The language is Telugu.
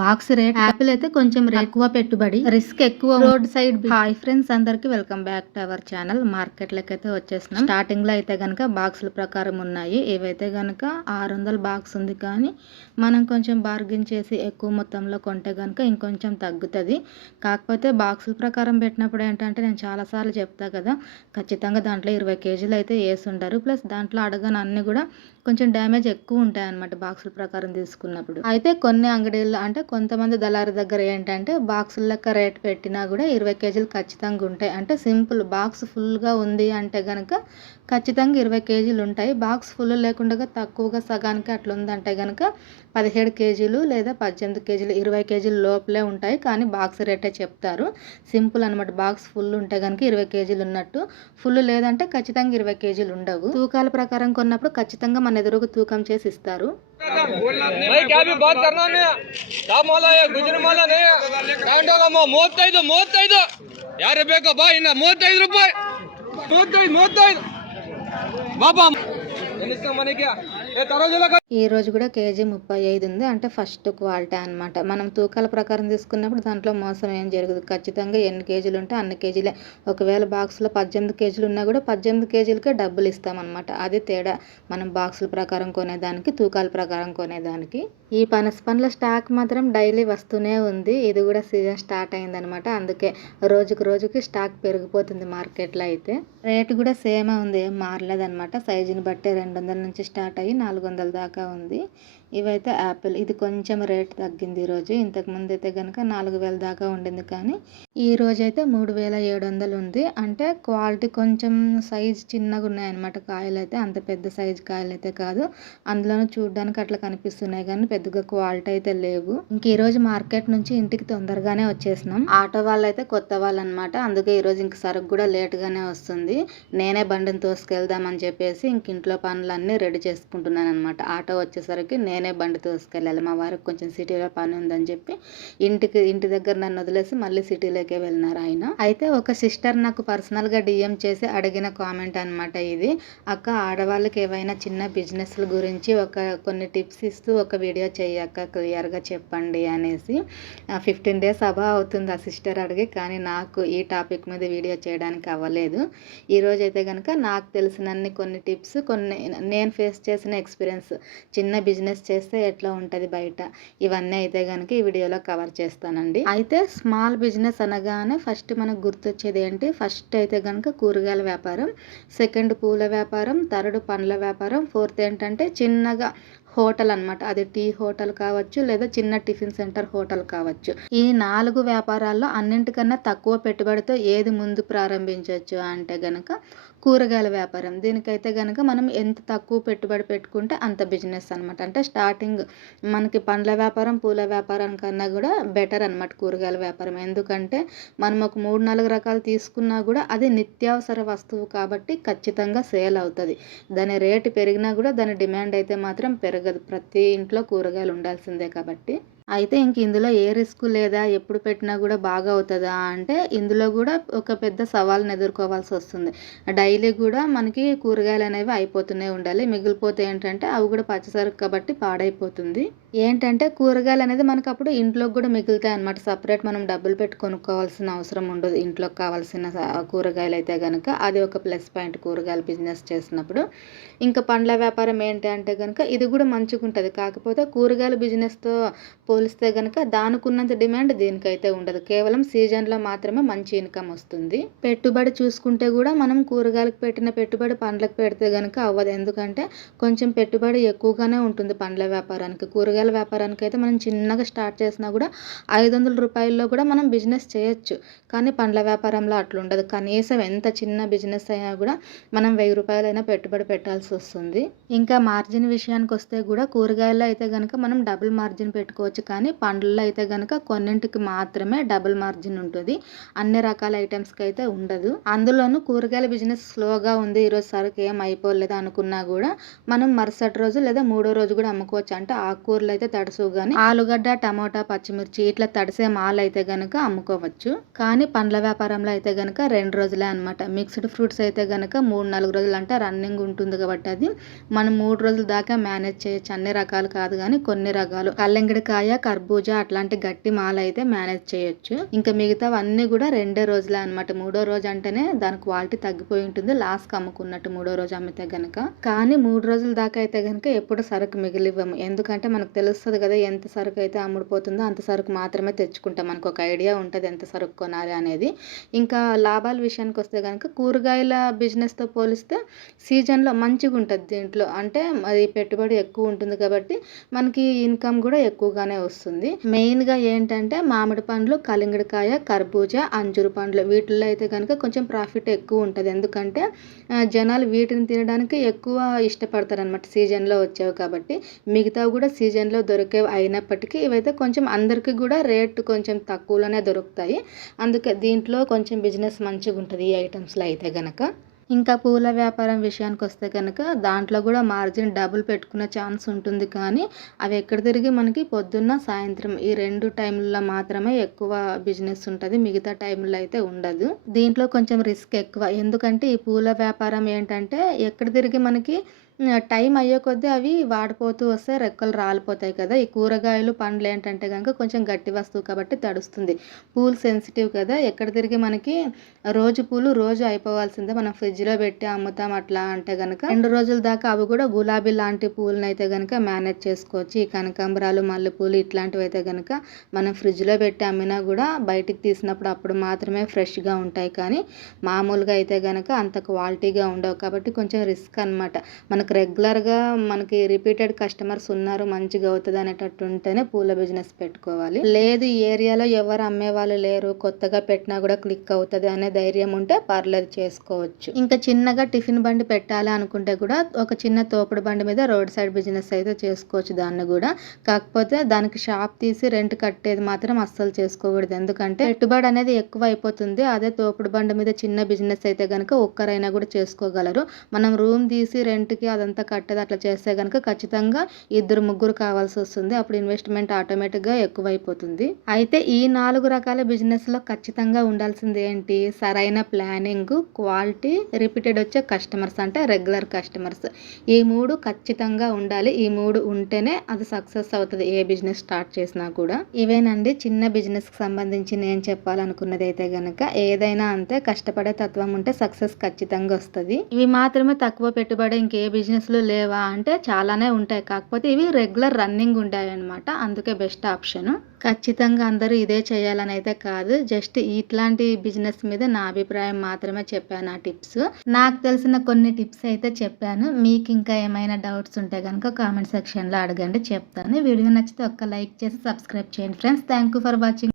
బాక్స్ రేట్ యాపిల్ అయితే కొంచెం ఎక్కువ పెట్టుబడి, రిస్క్ ఎక్కువ, రోడ్ సైడ్. హాయ్ ఫ్రెండ్స్, అందరికి welcome back to our channel. మార్కెట్లకి అయితే వచ్చేసినాం. స్టార్టింగ్ లో అయితే గనక బాక్సుల ప్రకారం ఉన్నాయి. ఇవైతే గనక 600 బాక్స్ ఉంది, కానీ మనం కొంచెం బార్గెన్ చేసి ఎక్కువ మొత్తంలో కొంటే గనక ఇంకొంచెం తగ్గుతుంది. కాకపోతే బాక్సుల ప్రకారం పెట్టినప్పుడు ఏంటంటే, నేను చాలా సార్లు చెప్తా కదా, ఖచ్చితంగా దాంట్లో 20 కేజీలు అయితే వేసి ఉంటారు. ప్లస్ దాంట్లో అడగని అన్ని కూడా కొంచెం డ్యామేజ్ ఎక్కువ ఉంటాయి అన్నమాట బాక్సుల ప్రకారం తీసుకున్నప్పుడు. అయితే కొన్ని అంగడిల్లో అంటే కొంతమంది దళారి దగ్గర ఏంటంటే బాక్సుల లెక్క రేట్ పెట్టినా కూడా 20 కేజీలు ఖచ్చితంగా ఉంటాయి. అంటే సింపుల్ బాక్స్ ఫుల్గా ఉంది అంటే గనక ఖచ్చితంగా 20 కేజీలు ఉంటాయి. బాక్స్ ఫుల్ లేకుండా తక్కువగా సగానికి అట్లా ఉందంటే గనక 17 కేజీలు లేదా 18 కేజీలు, 20 కేజీలు లోపలే ఉంటాయి. కానీ బాక్స్ రేటే చెప్తారు. సింపుల్ అనమాట. బాక్స్ ఫుల్ ఉంటే కనుక 20 కేజీలు ఉన్నట్టు, ఫుల్ లేదంటే ఖచ్చితంగా 20 కేజీలు ఉండవు. తూకాల ప్రకారం కొన్నప్పుడు ఖచ్చితంగా మన ఎదురుగా తూకం చేసి ఇస్తారు. ఈ రోజు కూడా కేజీ 35 ఉంది. అంటే ఫస్ట్ క్వాలిటీ అనమాట. మనం తూకాల ప్రకారం తీసుకున్నప్పుడు దాంట్లో మోసం ఏం జరగదు. ఖచ్చితంగా ఎన్ని కేజీలు ఉంటే అన్ని కేజీలే. ఒకవేళ బాక్స్లో 18 కేజీలు ఉన్నా కూడా 18 కేజీలకే డబ్బులు ఇస్తామన్నమాట. అది తేడా మనం బాక్సుల ప్రకారం కొనేదానికి, తూకాల ప్రకారం కొనేదానికి. ఈ పనస పండ్ల స్టాక్ మాత్రం డైలీ వస్తూనే ఉంది. ఇది కూడా సీజన్ స్టార్ట్ అయిందనమాట. అందుకే రోజుకి స్టాక్ పెరిగిపోతుంది మార్కెట్లో. అయితే రేటు కూడా సేమే ఉంది, ఏం మారలేదనమాట. సైజుని బట్టి 200 నుంచి స్టార్ట్ అయ్యి 400 దాకా ఉంది. ఇవైతే యాపిల్, ఇది కొంచెం రేట్ తగ్గింది ఈరోజు. ఇంతకుముందు అయితే కనుక 4000 దాకా ఉండింది, కానీ ఈ రోజు అయితే 3700 ఉంది. అంటే క్వాలిటీ కొంచెం సైజు చిన్నగా ఉన్నాయన్నమాట. కాయలు అయితే అంత పెద్ద సైజు కాయలు అయితే కాదు. అందులోనూ చూడడానికి అట్లా కనిపిస్తున్నాయి, కానీ పెద్దగా క్వాలిటీ అయితే లేవు. ఇంక ఈరోజు మార్కెట్ నుంచి ఇంటికి తొందరగానే వచ్చేసినాం. ఆటో వాళ్ళు అయితే కొత్త వాళ్ళు అనమాట. అందుకే ఈరోజు ఇంక సరుకు కూడా లేట్గానే వస్తుంది. నేనే బండిని తోసుకెళ్దామని చెప్పేసి ఇంక ఇంట్లో పనులన్నీ రెడీ చేసుకుంటున్నాను అనమాట. ఆటో వచ్చేసరికి నేనే బండి తోసుకెళ్ళాలి. మా వారికి కొంచెం సిటీలో పని ఉందని చెప్పి ఇంటి దగ్గర నన్ను వదిలేసి మళ్ళీ సిటీలోకే వెళ్ళినారు ఆయన. అయితే ఒక సిస్టర్ నాకు పర్సనల్గా డిఎం చేసి అడిగిన కామెంట్ అనమాట ఇది. అక్క, ఆడవాళ్ళకి ఏవైనా చిన్న బిజినెస్ల గురించి కొన్ని టిప్స్ ఇస్తూ ఒక వీడియో చేయక్క, క్లియర్గా చెప్పండి అనేసి. 15 డేస్ అబా అవుతుంది ఆ సిస్టర్ అడిగి, కానీ నాకు ఈ టాపిక్ మీద వీడియో చేయడానికి అవ్వలేదు. ఈరోజు అయితే కనుక నాకు తెలిసినన్ని కొన్ని టిప్స్, కొన్ని నేను ఫేస్ చేసిన ఎక్స్పీరియన్స్, చిన్న బిజినెస్ చేస్తే ఎట్లా ఉంటుంది బయట, ఇవన్నీ అయితే కనుక ఈ వీడియోలో కవర్ చేస్తానండి. అయితే స్మాల్ బిజినెస్ అనగానే ఫస్ట్ మనకు గుర్తొచ్చేది ఏంటి? ఫస్ట్ అయితే కనుక కూరగాయల వ్యాపారం, సెకండ్ పూల వ్యాపారం, థర్డ్ పండ్ల వ్యాపారం, ఫోర్త్ ఏంటంటే చిన్నగా హోటల్ అనమాట. అది టీ హోటల్ కావచ్చు, లేదా చిన్న టిఫిన్ సెంటర్ హోటల్ కావచ్చు. ఈ 4 వ్యాపారాల్లో అన్నింటికన్నా తక్కువ పెట్టుబడితో ఏది ముందు ప్రారంభించవచ్చు అంటే గనక కూరగాయల వ్యాపారం. దీనికైతే గనక మనం ఎంత తక్కువ పెట్టుబడి పెట్టుకుంటే అంత బిజినెస్ అనమాట. అంటే స్టార్టింగ్ మనకి పండ్ల వ్యాపారం, పూల వ్యాపారం కన్నా కూడా బెటర్ అనమాట కూరగాయల వ్యాపారం. ఎందుకంటే మనం ఒక 3-4 రకాలు తీసుకున్నా కూడా అది నిత్యావసర వస్తువు కాబట్టి ఖచ్చితంగా సేల్ అవుతుంది. దాని రేటు పెరిగినా కూడా దాని డిమాండ్ అయితే మాత్రం పెరగదు. ప్రతి ఇంట్లో కూరగాయలు ఉండాల్సిందే కాబట్టి. అయితే ఇంక ఇందులో ఏ రిస్క్ లేదా, ఎప్పుడు పెట్టినా కూడా బాగా అవుతుందా అంటే ఇందులో కూడా ఒక పెద్ద సవాల్ని ఎదుర్కోవాల్సి వస్తుంది. డైలీ కూడా మనకి కూరగాయలు అనేవి అయిపోతూనే ఉండాలి. మిగిలిపోతే ఏంటంటే అవి కూడా పచ్చసరుకు కాబట్టి పాడైపోతుంది. ఏంటంటే కూరగాయలు అనేది మనకు అప్పుడు ఇంట్లోకి కూడా మిగులుతాయి అనమాట. సపరేట్ మనం డబ్బులు పెట్టి కొనుక్కోవాల్సిన అవసరం ఉండదు. ఇంట్లోకి కావాల్సిన కూరగాయలు అయితే కనుక అది ఒక ప్లస్ పాయింట్ కూరగాయలు బిజినెస్ చేసినప్పుడు. ఇంకా పండ్ల వ్యాపారం ఏంటి అంటే కనుక ఇది కూడా మంచిగా ఉంటుంది. కాకపోతే కూరగాయల బిజినెస్తో పోలిస్తే కనుక దానికి ఉన్నంత డిమాండ్ దీనికైతే ఉండదు. కేవలం సీజన్లో మాత్రమే మంచి ఇన్కమ్ వస్తుంది. పెట్టుబడి చూసుకుంటే కూడా మనం కూరగాయలకు పెట్టిన పెట్టుబడి పండ్లకు పెడితే కనుక అవ్వదు. ఎందుకంటే కొంచెం పెట్టుబడి ఎక్కువగానే ఉంటుంది పండ్ల వ్యాపారానికి. కూరగాయల వ్యాపారానికి అయితే మనం చిన్నగా స్టార్ట్ చేసినా కూడా 500 రూపాయల్లో కూడా మనం బిజినెస్ చేయొచ్చు. కానీ పండ్ల వ్యాపారంలో అట్లుండదు. కనీసం ఎంత చిన్న బిజినెస్ అయినా కూడా మనం 1000 రూపాయలైనా పెట్టుబడి పెట్టాల్సి వస్తుంది. ఇంకా మార్జిన్ విషయానికి వస్తే కూడా కూరగాయల్లో అయితే కనుక మనం డబుల్ మార్జిన్ పెట్టుకోవచ్చు. కానీ పండ్లలో అయితే కనుక కొన్నింటికి మాత్రమే డబుల్ మార్జిన్ ఉంటుంది. అన్ని రకాల ఐటమ్స్కి అయితే ఉండదు. అందులోనూ కూరగాయల బిజినెస్ స్లోగా ఉంది, ఈరోజు సరుకు ఏం అయిపోలేదు అనుకున్నా కూడా మనం మరుసటి రోజు లేదా 3వ రోజు కూడా అమ్ముకోవచ్చు. అంటే ఆకుకూరలు అయితే తడుసు, కానీ ఆలుగడ్డ, టమోటా, పచ్చిమిర్చి ఇట్లా తడిసే మాల్ అయితే కనుక అమ్ముకోవచ్చు. కానీ పండ్ల వ్యాపారంలో అయితే కనుక 2 రోజులే అనమాట. మిక్స్డ్ ఫ్రూట్స్ అయితే కనుక 3-4 రోజులు అంటే రన్నింగ్ ఉంటుంది కాబట్టి అది మనం 3 రోజుల దాకా మేనేజ్ చేయొచ్చు. అన్ని రకాలు కాదు కానీ కొన్ని రకాలు, కల్లంగిడికాయ, కర్బూజా అట్లాంటి గట్టి మాల అయితే మేనేజ్ చేయొచ్చు. ఇంకా మిగతావన్నీ కూడా 2 రోజులే అనమాట. 3వ రోజు అంటేనే దాని క్వాలిటీ తగ్గిపోయి ఉంటుంది. లాస్‌కి అమ్ముకున్నట్టు 3వ రోజు అమ్మితే గనక. కానీ 3 రోజుల దాకా అయితే గనక ఎప్పుడు సరుకు మిగిలివ్వము. ఎందుకంటే మనకు తెలుస్తది కదా! ఎంత సరుకు అయితే అమ్ముడుపోతుందో అంత సరుకు మాత్రమే తెచ్చుకుంటాం. మనకొక ఐడియా ఉంటది ఎంత సరుకు కొనాలి అనేది. ఇంకా లాభాల విషయానికొస్తే గనక కూరగాయల బిజినెస్‌తో పోలిస్తే సీజన్‌లో మంచిగుంటది దీంట్లో. అంటే అది పెట్టుబడి ఎక్కువ ఉంటుంది కాబట్టి మనకి ఇన్‌కమ్ గూడా ఎక్కువగానే వస్తుంది. మెయిన్‌గా ఏంటంటే మామిడి పండ్లు, కలింగడికాయ, కర్బూజా, అంజూరు పండ్లు వీటిల్లో అయితే గనక కొంచెం ప్రాఫిట్ ఎక్కువ ఉంటది. ఎందుకంటే జనాలు వీటిని తినడానికి ఎక్కువ ఇష్టపడతారనమాట సీజన్‌లో వచ్చేవి కాబట్టి. మిగతావి గూడా సీజన్‌లో దొరికేవి అయినప్పటికీ ఇవైతే కొంచెం అందరికి గూడా రేట్ కొంచెం తక్కువలోనే దొరుకుతాయి. అందుకే దీంట్లో కొంచెం బిజినెస్ మంచిగుంటది ఈ ఐటెమ్స్‌లో అయితే గనక. ఇంకా పూల వ్యాపారం విషయానికొస్తే గనక దాంట్లో గూడా మార్జిన్ డబుల్ పెట్టుకునే ఛాన్స్ ఉంటుంది. కానీ అవి ఎక్కడ తిరిగి మనకి పొద్దున్న, సాయంత్రం ఈ 2 టైంలలో మాత్రమే ఎక్కువ బిజినెస్ ఉంటది. మిగతా టైంలో అయితే ఉండదు. దీంట్లో కొంచెం రిస్క్ ఎక్కువ. ఎందుకంటే ఈ పూల వ్యాపారం ఏంటంటే ఎక్కడ తిరిగి మనకి టైం అయ్యే కొద్దీ అవి వాడిపోతూ వస్తాయి. రెక్కలు రాలిపోతాయి కదా! ఈ కూరగాయలు, పండ్లు ఏంటంటే గనక కొంచెం గట్టి వస్తువు కాబట్టి తడుస్తుంది. పూలు సెన్సిటివ్ కదా! ఎక్కడ తిరిగి మనకి రోజు పూలు రోజు అయిపోవాల్సిందే. మనం ఫ్రిడ్జ్‌లో పెట్టి అమ్ముతాం అట్లా అంటే గనక 2 రోజుల దాకా అవి కూడా గులాబీ లాంటి పూలనైతే గనక మేనేజ్ చేసుకోవచ్చు. ఈ కనకాంబరాలు, మల్లెపూలు ఇట్లాంటివైతే గనక మనం ఫ్రిడ్జ్‌లో పెట్టి అమ్మినా కూడా బయటికి తీసినప్పుడు అప్పుడు మాత్రమే ఫ్రెష్‌గా ఉంటాయి. కానీ మామూలుగా అయితే గనక అంత క్వాలిటీగా ఉండవు. కాబట్టి కొంచెం రిస్క్ అనమాట. మనకు రెగ్యులర్‌గా మనకి రిపీటెడ్ కస్టమర్స్ ఉన్నారు. మంచిగా అవుతది అనేటట్టు ఉంటేనే పూల బిజినెస్ పెట్టుకోవాలి. లేదు ఈ ఏరియాలో ఎవరు అమ్మేవాళ్ళు లేరు. కొత్తగా పెట్టినా కూడా క్లిక్ అవుతది అనే ధైర్యం ఉంటే పర్లేదు చేసుకోవచ్చు. ఇంకా చిన్నగా టిఫిన్ బండి పెట్టాలి అనుకుంటే కూడా ఒక చిన్న తోపుడు బండి మీద రోడ్ సైడ్ బిజినెస్ అయితే చేసుకోవచ్చు దాన్ని కూడా. కాకపోతే దానికి షాప్ తీసి రెంట్ కట్టేది మాత్రం అస్సలు చేసుకోకూడదు. ఎందుకంటే పెట్టుబడి అనేది ఎక్కువ అయిపోతుంది. అదే తోపుడు బండి మీద చిన్న బిజినెస్ అయితే గనక ఒక్కరైనా కూడా చేసుకోగలరు. మనం రూమ్ తీసి రెంట్‌కి అదంతా కట్టేది అట్లా చేస్తే గనక ఖచ్చితంగా 2, 3 కావాల్సొస్తుంది. అప్పుడు ఇన్వెస్ట్‌మెంట్ ఆటోమేటిక్‌గా ఎక్కువైపోతుంది. అయితే ఈ 4 రకాల బిజినెస్‌లో ఖచ్చితంగా ఉండాల్సింది ఏంటి? సరైన ప్లానింగు, క్వాలిటీ, రిపీటెడ్ వచ్చే కస్టమర్స్ అంటే రెగ్యులర్ కస్టమర్స్. ఈ 3 ఖచ్చితంగా ఉండాలి. ఈ 3 ఉంటేనే అది సక్సెస్ అవుతది ఏ బిజినెస్ స్టార్ట్ చేసినా కూడా. ఇవేనండి చిన్న బిజినెస్‌కి సంబంధించి నేను చెప్పాలనుకున్నదైతే గనక. ఏదైనా అంతే కష్టపడే తత్వం ఉంటే సక్సెస్ ఖచ్చితంగా వస్తది. ఇవి మాత్రమే తక్కువ పెట్టుబడి ఇంకే బిజినెస్‌లు లేవా అంటే చాలానే ఉంటాయి. కాకపోతే ఇవి రెగ్యులర్ రన్నింగ్ ఉంటాయన్నమాట. అందుకే బెస్ట్ ఆప్షను. ఖచ్చితంగా అందరూ ఇదే చేయాలని అయితే కాదు. జస్ట్ ఇట్లాంటి బిజినెస్ మీద నా అభిప్రాయం మాత్రమే చెప్పాను ఆ టిప్స్. నాకు తెలిసిన కొన్ని టిప్స్ అయితే చెప్పాను. మీకు ఇంకా ఏమైనా డౌట్స్ ఉంటే గనక కామెంట్ సెక్షన్‌లో అడగండి చెప్తాను. వీడియో నచ్చితే ఒక్క లైక్ చేసి సబ్స్క్రైబ్ చేయండి friends. Thank you for watching.